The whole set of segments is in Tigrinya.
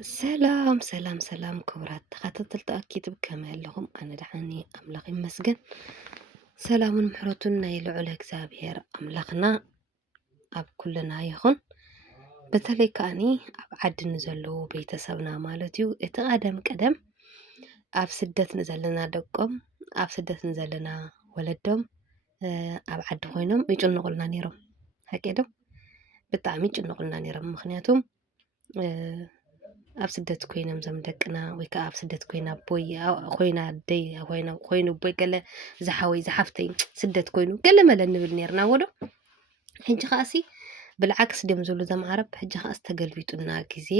سلام سلام سلام كبرات تخطيت أكيد بكمال لهم أنا دعني أملاق مسجن سلام محرتنا يلعل እግዚአብሔር أملاقنا أب كلنا يخون بتلي كأني أب عد نزلو بيتسبنا مالتيو اتقادم قدم أب سدت نزلنا دقم أب سدت نزلنا ولدهم أب عد خوينهم يجون قلنا نيرم هكذا بتعمي يجون قلنا نيرم مخنياتهم ኣብ ስደት ኮይኖም ዘምደቅና ወይ ከዓ ኣብ ስደት ኮይና ቦይ ኮይና ደይ ኮይኑ ቦይ ገለ ዝሓወይ ዝሓፍተይ ስደት ኮይኑ ገለ መለ ንብል ነርና ወዶ ሕጂ ኸኣሲ ብልዓክስ ድም ዘሉ ዘማዕረብ ሕጂ ኸኣስ ተገልቢጡና ግዜ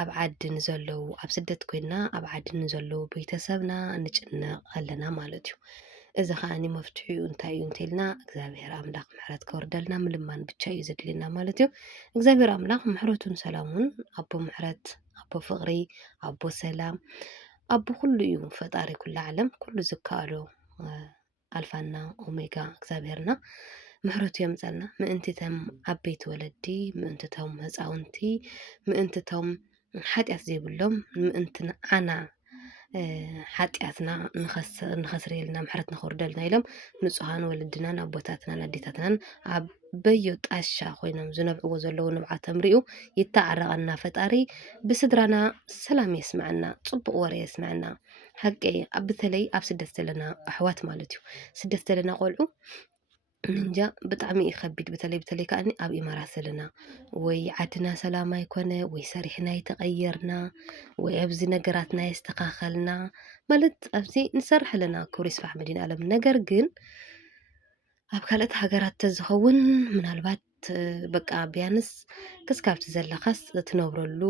ኣብ ዓዲ ንዘለዉ ኣብ ስደት ኮይና ኣብ ዓዲ ንዘለዉ ቤተሰብና ንጭነቕ ኣለና ማለት እዩ እዚ ኸኣኒ መፍትሒኡ እንታይ እዩ እንተኢልና እግዚኣብሔር ኣምላኽ ምሕረት ከወርደልና ምልማን ብቻ እዩ ዘድልየና ማለት እዩ እግዚኣብሔር ኣምላኽ ምሕረቱን ሰላሙን ኣቦ ምሕረት ኣቦ ፍቕሪ ኣቦ ሰላም ኣቦ ኩሉ እዩ ፈጣሪ ኩሉ ዓለም ኩሉ ዝከኣሎ ኣልፋና ኦሜጋ እግዚኣብሔርና ምሕረቱ የምፀልና ምእንትቶም ዓበይቲ ወለዲ ምእንትቶም ህፃውንቲ ምእንትቶም ሓጢኣት ዘይብሎም ምእንትን ዓና ሓጢኣትና ንኸስርየልና ምሕረት ንኸወርደልና ኢሎም ንጹሃን ወለድናን ኣቦታትናን ኣዴታትናን ኣብ በዮ ጣሻ ኮይኖም ዝነብዕዎ ዘለዉ ንብዓቶም ሪኡ ይተዓረቐና ፈጣሪ ብስድራና ሰላም የስምዐና ጽቡቕ ወሬ የስምዐና ሓቂ በተለይ ኣብ ስደት ዘለና ኣሕዋት ማለት እዩ ስደት ዘለና ቆልዑ እንጃ ብጣዕሚ ይኸቢድ በተለይ ከኣኒ ኣብ ኢማራት ዘለና ወይ ዓድና ሰላም ኣይኮነ ወይ ሰሪሕና ይተቐየርና ወይ ኣብዚ ነገራትና የስተኻኸልና ማለት ኣብዚ ንሰርሕ ኣለና ክብሪ ይስፋሕ መዲና ዓለም ነገር ግን ኣብ ካልኦት ሃገራት ተዝኸውን ምናልባት በቃ ቢያንስ ክስካብቲ ዘለኻስ ትነብረሉ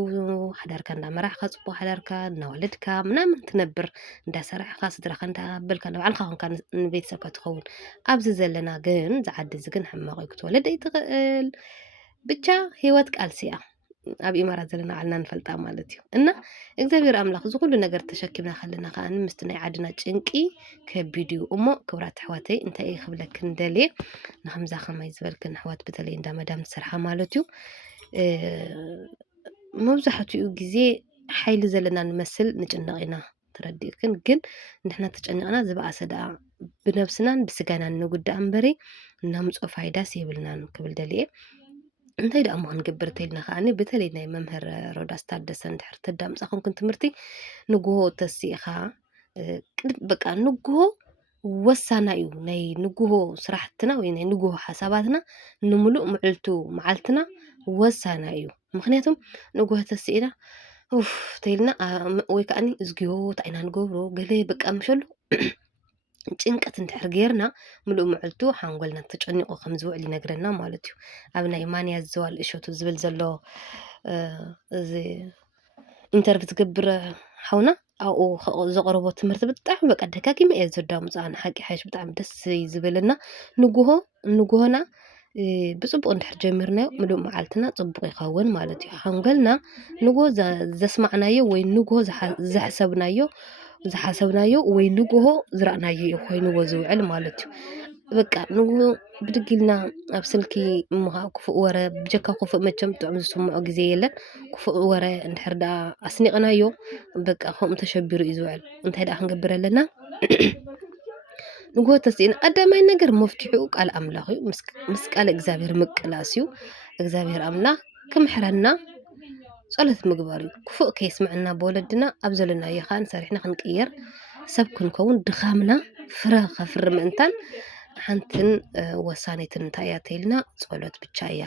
ሓዳርካ እንዳመራሕካ ጽቡቕ ሓዳርካ እናወለድካ ምናምን ትነብር እንዳሰርሕካ ስድራካ እንዳበልካ ንባዕልካ ኮንካ ንቤተሰብካ ትኸውን ኣብዚ ዘለና ግን ዝዓዲ እዚ ግን ሕማቕ እዩ ክትወለድ ኣይትኽእል ብቻ ህይወት ቃልሲ እያ ኣብ ኢማራት ዘለና ዓልና ንፈልጣ ማለት እዩ እና እግዚኣብሔር ኣምላኽ ዝኩሉ ነገር ተሸኪምና ከለና ከኣኒ ምስቲ ናይ ዓድና ጭንቂ ከቢድ እዩ እሞ ክብራት ኣሕዋተይ እንታይ ክብለክን ደልየ ንኸምዛ ከማይ ዝበልክን ኣሕዋት በተለይ እንዳ መዳም ትሰርሓ ማለት እዩ መብዛሕትኡ ግዜ ሓይሊ ዘለና ንመስል ንጭነቕ ኢና ትረዲእክን ግን ንሕና ተጨኒቕና ዝበኣሰ ደኣ ብነብስናን ብስጋናን ንጉዳእ እምበሪ እናምፆ ፋይዳስ የብልናን ክብል ደልየ እንታይ ደኣ ሞ ክንገብር እንተኢልና ከኣኒ በተለይ ናይ መምህር ሮዳስ ታደሰ እንድሕር ተዳምፃኹምኩን ትምህርቲ ንግሆ ተሲኢኻ በቃ ንግሆ ወሳና እዩ ናይ ንግሆ ስራሕትና ወይ ናይ ንግሆ ሓሳባትና ንምሉእ ምዕልቱ መዓልትና ወሳና እዩ ምክንያቱም ንግሆ ተሲኢና ተኢልና ወይ ከኣኒ እዝጊዮ ታይና ንገብሮ ገለ በቃ ምሸሉ ጭንቀት እንድሕር ጌርና ምሉእ ምዕልቱ ሓንጎልና ተጨኒቑ ከም ዝውዕል ይነግረና ማለት እዩ ኣብ ናይ ማንያ ዝዘዋል እሾቱ ዝብል ዘሎ እዚ ኢንተርቪው ዝገብር ሓውና ኣብኡ ዘቕረቦ ትምህርቲ ብጣዕሚ በቃ ደጋጊመ እየ ዘዳምፃ ንሓቂ ሓይሽ ብጣዕሚ ደስ ዝብልና ንግሆና ብፅቡቅ እንድሕር ጀሚርናዮ ምሉእ መዓልትና ፅቡቅ ይኸውን ማለት እዩ ሓንጎልና ንግሆ ዘስማዕናዮ ወይ ንግሆ ዝሓሰብናዮ ወይ ንግሆ ዝረኣናዮ እዩ ኮይኑዎ ዝውዕል ማለት እዩ በቃ ንግሆ ብድግ ኢልና ኣብ ስልኪ ክፉእ ወረ ብጀካ ክፉእ መቸም ጥዑም ዝስምዖ ግዜ የለን ክፉእ ወረ እንድሕር ደኣ ኣስኒቕናዮ በቃ ከምኡ ተሸቢሩ እዩ ዝውዕል እንታይ ደኣ ክንገብር ኣለና ንግሆ ተሲኢና ቀዳማይ ነገር መፍትሒኡ ቃል ኣምላኽ እዩ ምስ ቃል እግዚኣብሔር ምቅላስ እዩ እግዚኣብሔር ኣምላኽ ክምሕረና ጸሎት ምግባር እዩ ክፉእ ከይስምዐና በወለድና ኣብ ዘለናዮ ኻን ሰሪሕና ክንቅየር ሰብ ክንከውን ድኻምና ፍረ ከፍሪ ምእንታን ሓንትን ወሳኔትን እንታይ እያ ተኢልና ጸሎት ብቻ እያ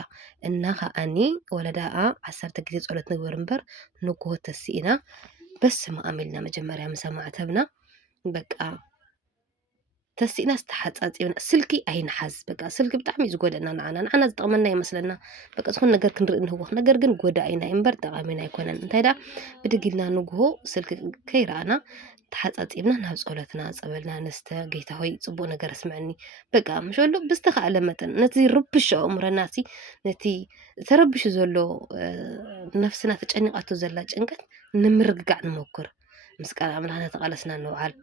እና ከኣኒ ወለዳኣ 10 ግዜ ጸሎት ንግበር እምበር ንግሆ ተሲኢና በስመ አብ ኢልና መጀመርያ ምሰማዕተብና በቃ ተሲኢና ዝተሓፃፂብና ስልኪ ኣይንሓዝ በቃ ስልኪ ብጣዕሚ እዩ ዝጎደአና ንዓና ዝጠቕመና ይመስለና በቃ ዝኾነ ነገር ክንርኢ ንህወኽ ነገር ግን ጎዳኢና እምበር ጠቓሚና ኣይኮነን እንታይ ደኣ ብድግ ኢልና ንግሆ ስልኪ ከይረኣና ተሓፃፂብና ናብ ጸሎትና ፀበልና ንስተ ጌታ ሆይ ፅቡቅ ነገር ስምዐኒ በቃ ምሸሎ ብዝተኸኣለ መጠን ነቲ ርብሽ ኣእምሮና ነቲ ተረቢሹ ዘሎ ነፍስና ተጨኒቃቶ ዘላ ጭንቀት ንምርግጋዕ ንሞክር ምስ ቃል ኣምላኽና ተቃለስና ንውዓል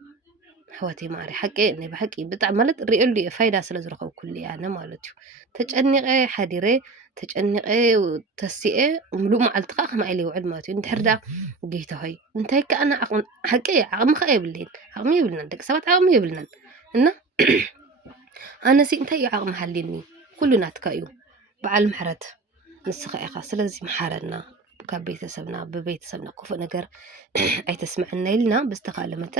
حواتي معري حقي إني بحقي بتاع مالت ريقل لي فايدة سلزرخو كلي أنا مالتيو تجنقي حديري تجنقي وتسيئي وملو مع التقاخ ما إلي وعد ماتيو انت حردا جيت هاي انت هيك أنا عقم حقي عقم خايب اللين عقم يبلنا دك سبت عقم يبلنا إنه أنا سي انت عقم حليني كلنا تكايو بعلم حرت نسخة خاصة لازم محارنا كاب بيتسبنا ببيتسبنا كوف نجر أي تسمعنا لنا باستقالة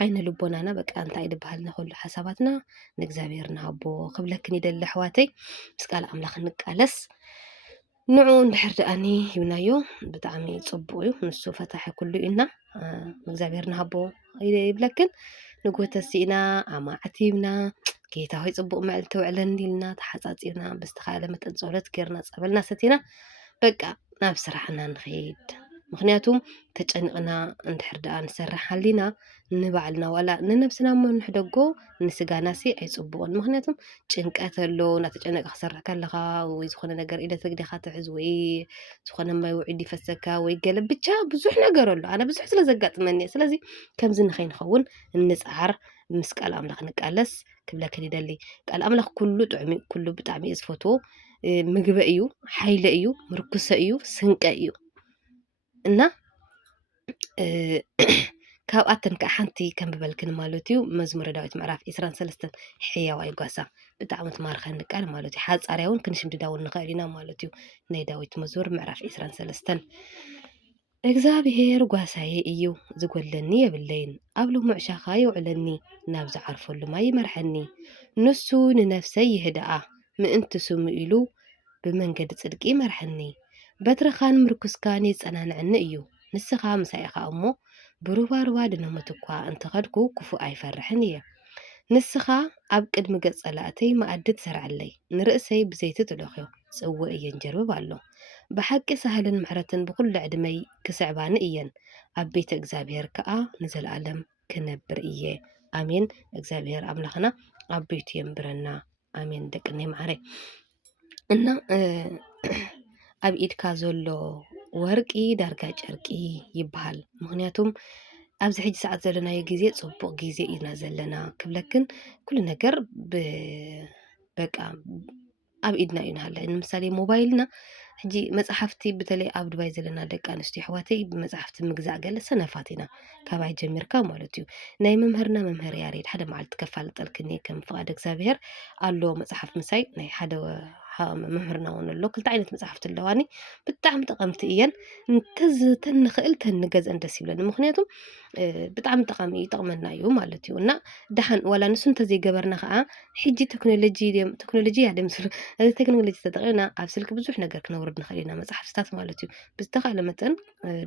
عين لبونانا بك أنت عيد بهالنا كل حساباتنا نجزابيرنا بو قبلك ندل لحواتي بس قال أملاخ نقالس نعون بحرد أني ينايو بتعمي صبوي نسو فتح كله إنا نجزابيرنا بو يبلكن نقول تسينا أما عتيبنا كيتا هاي صبوا معلتو علني لنا تحصصينا باستقالة تنصولت كيرنا صبلنا ستينا بقى نفس رحنا نخيد مخنياتهم تجنقنا اندحر دا نسرح علينا نبعلنا ولا ننفسنا ما نحدقو نسقانا سي اي صبون مخنياتهم ጭንቀተሎ ናተጨነቀ ክሰርሕ ከለኻ ወይ ዝኾነ ነገር ኢለ ተግዲኻ ትሕዝ ወይ ዝኾነ ማይ ውዒድ ይፈሰካ ወይ ገለ ብቻ ብዙሕ ነገር ኣሎ ኣነ ብዙሕ ስለ ዘጋጥመኒ ስለዚ ከምዚ ንኸይንኸውን እንፃር ምስ ቃል ኣምላኽ ንቃለስ ክብለክን ይደሊ ቃል ኣምላኽ ኩሉ ጥዕሚ ኩሉ ብጣዕሚ ዝፈትዎ ምግበ እዩ ሓይለ እዩ ምርኩሰ እዩ ስንቀ እዩ እና ካብኣተን ከዓ ሓንቲ ከም በበልክን ማለት እዩ መዝሙረ ዳዊት ምዕራፍ 23 ሕያዋይ ጓሳ ብጣዕሚ ትማርኸኒ ቃል ማለት እዩ ሓፃርያ እውን ክንሽምድዳውን ንኽእል ኢና ማለት እዩ ናይ ዳዊት መዝሙር ምዕራፍ 23 እግዚአብሔር ጓሳዬ እዩ ዝጎለኒ የብለይን ኣብ ልሙዕ ሻኻ ይውዕለኒ ናብ ዝዓርፈሉ ማይ ይመርሐኒ ንሱ ንነፍሰይ ይህድኣ ምእንቲ ስሙ ኢሉ ብመንገዲ ጽድቂ ይመርሐኒ በትረኻን ምርኩስካን ይጸናንዕኒ እዩ ንስኻ ምሳኢኻ እሞ ብሩባሩባ ድነመት እኳ እንተኸድኩ ክፉእ ኣይፈርሕን እየ ንስኻ ኣብ ቅድሚ ገጽ ጸላእተይ ማኣዲ ትሰርዓለይ ንርእሰይ ብዘይቲ ትለኽዮ ጽውዕ እየን ጀርብብ ኣሎ ብሓቂ ሳህልን ምሕረትን ብኩሉ ዕድመይ ክስዕባኒ እየን ኣብ ቤተ እግዚአብሔር ከዓ ንዘለዓለም ክነብር እየ ኣሜን እግዚአብሔር ኣምላኽና ኣብ ቤቱ የንብረና ኣሜን ደቅናይ ማዕረይ እና ኣብ ኢድካ ዘሎ ወርቂ ዳርጋ ጨርቂ ይበሃል ምክንያቱም ኣብዚ ሕጂ ሰዓት ዘለናዮ ግዜ ጽቡቕ ግዜ ኢና ዘለና ክብለክን ኩሉ ነገር በቃ ኣብ ኢድና እዩ ንሃለ ንምሳሌ ሞባይልና ሕጂ መጽሓፍቲ በተለይ ኣብ ዱባይ ዘለና ደቂ ኣንስትዮ ኣሕዋተይ ብመጽሓፍቲ ምግዛእ ገለ ሰነፋት ኢና ካባይ ጀሚርካ ማለት እዩ ናይ መምህርና መምህር ያሬድ ሓደ መዓልቲ ከፋልጠልክኒ ከም ፍቃድ እግዚአብሔር ኣሎ መጽሓፍ ምሳይ ናይ ሓደ መምህርና እውን ኣሎ ክልተ ዓይነት መጽሓፍቲ ኣለዋኒ ብጣዕሚ ጠቐምቲ እየን እንተዝተንኽእል ተንገዝአን ደስ ይብለኒ ምክንያቱም ብጣዕሚ ጠቃሚ ይጠቅመና እዩ ማለት እዩ እና ድሓን ዋላ ንሱ እንተዘይገበርና ከዓ ሕጂ ቴክኖሎጂ ያደምስሉ እዚ ቴክኖሎጂ ተጠቂምና ኣብ ስልክ ብዙሕ ነገር ክነውርድ ንኽእል ኢና መጽሓፍትታት ማለት እዩ ብዝተኻለ መጠን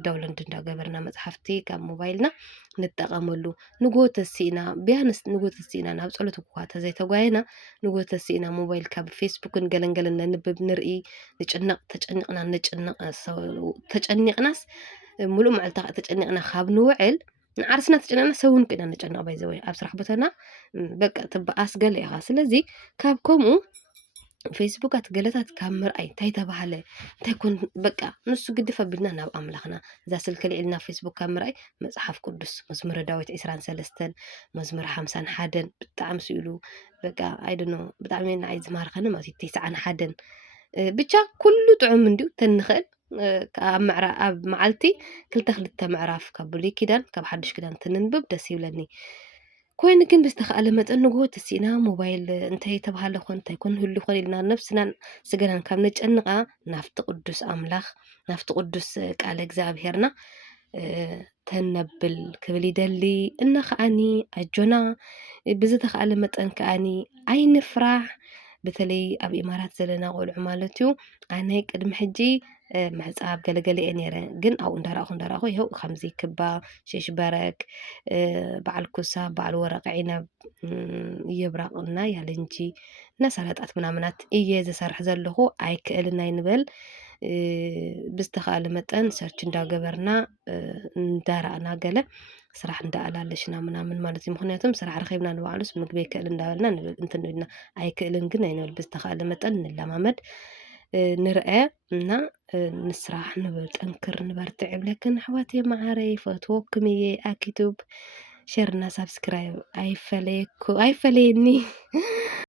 ዳውንሎድ እንዳገበርና መጽሓፍቲ ካብ ሞባይልና ንጠቐመሉ ንጎ ተሲእና ቢያንስ ንጎ ተሲእና ናብ ጸሎት እኳ ተዘይተጓየና ንጎ ተሲእና ሞባይል ካብ ፌስቡክን ገለንገለን ንንብብ ንርኢ ንጭነቕ ተጨኒቕና ንጭነቕ ተጨኒቕናስ ሙሉእ መዓልቲ ተጨኒቕና ካብ ንውዕል ንዓርስና ተጨኒቕና ሰውን ቅና ንጨነቕ ባይዘወይ ኣብ ስራሕ ቦታና በቃ ተበኣስ ገለ ኢኻ ስለዚ ካብ ከምኡ ፌስቡካት ገለታት ካብ ምርኣይ እንታይ ተባሃለ እንታይ ኮን በቃ ንሱ ግድፍ ኣቢልና ናብ ኣምላኽና እዛ ስልክ ልዒልና ፌስቡክ ካብ ምርኣይ መጽሓፍ ቅዱስ መዝሙረ ዳዊት 23 መዝሙር 51 ብጣዕሚ ስኢሉ በቃ ኣይደኖ ብጣዕሚ ንዓይ ዝማርከኒ ማለት 91 ብቻ ኩሉ ጥዑም እንዲሁ ተንኽእል ኣብ መዓልቲ ክልተ ምዕራፍ ካብ ብሉይ ኪዳን ካብ ሓድሽ ኪዳን ትንንብብ ደስ ይብለኒ ኮይኑ ግን ብዝተኻለ መጠን ንጎ ተሲእና ሞባይል እንታይ ተባሃለ ኮን እንታይ ኮን ህሉ ኮን ኢልና ነፍስናን ስገናን ካብ ነጨንቃ ናፍቲ ቅዱስ ኣምላኽ ናፍቲ ቅዱስ ቃል እግዚአብሔርና ተነብል ክብል ይደሊ እና ከዓኒ ኣጆና ብዝተኻለ መጠን ከዓኒ ኣይንፍራሕ በተለይ ኣብ ኢማራት ዘለና ቆልዑ ማለት እዩ ኣነ ቅድሚ ሕጂ ምሕፃብ ገለገለ እየ ነይረ ግን ኣብኡ እንዳረእኹ ይኸው ከምዚ ክባ ሸሽ በረቅ በዓል ኩሳ በዓል ወረቀ ዒነብ እየብራቕና ያለንጂ እና ሰላጣት ምናምናት እየ ዝሰርሕ ዘለኹ ኣይክእልና ይንበል ብዝተኻለ መጠን ሰርች እንዳገበርና እንዳረኣና ገለ ስራሕ እንዳኣላለሽና ምናምን ማለት እዩ ምክንያቱም ስራሕ ረኺብና ንባዕሉስ ምግቢ ይክእል እንዳበልና እንትን ኢልና ኣይክእልን ግን ኣይንብል ብዝተኻለ መጠን ንለማመድ ንርአ እና ንስራሕ ንብል ጠንክር ንበርትዕ ይብለክን ኣሕዋተይ ማዕረይ ፈትወክም እየ ኣኪቱብ ሼር እና ሳብስክራይብ አይፈለየኒ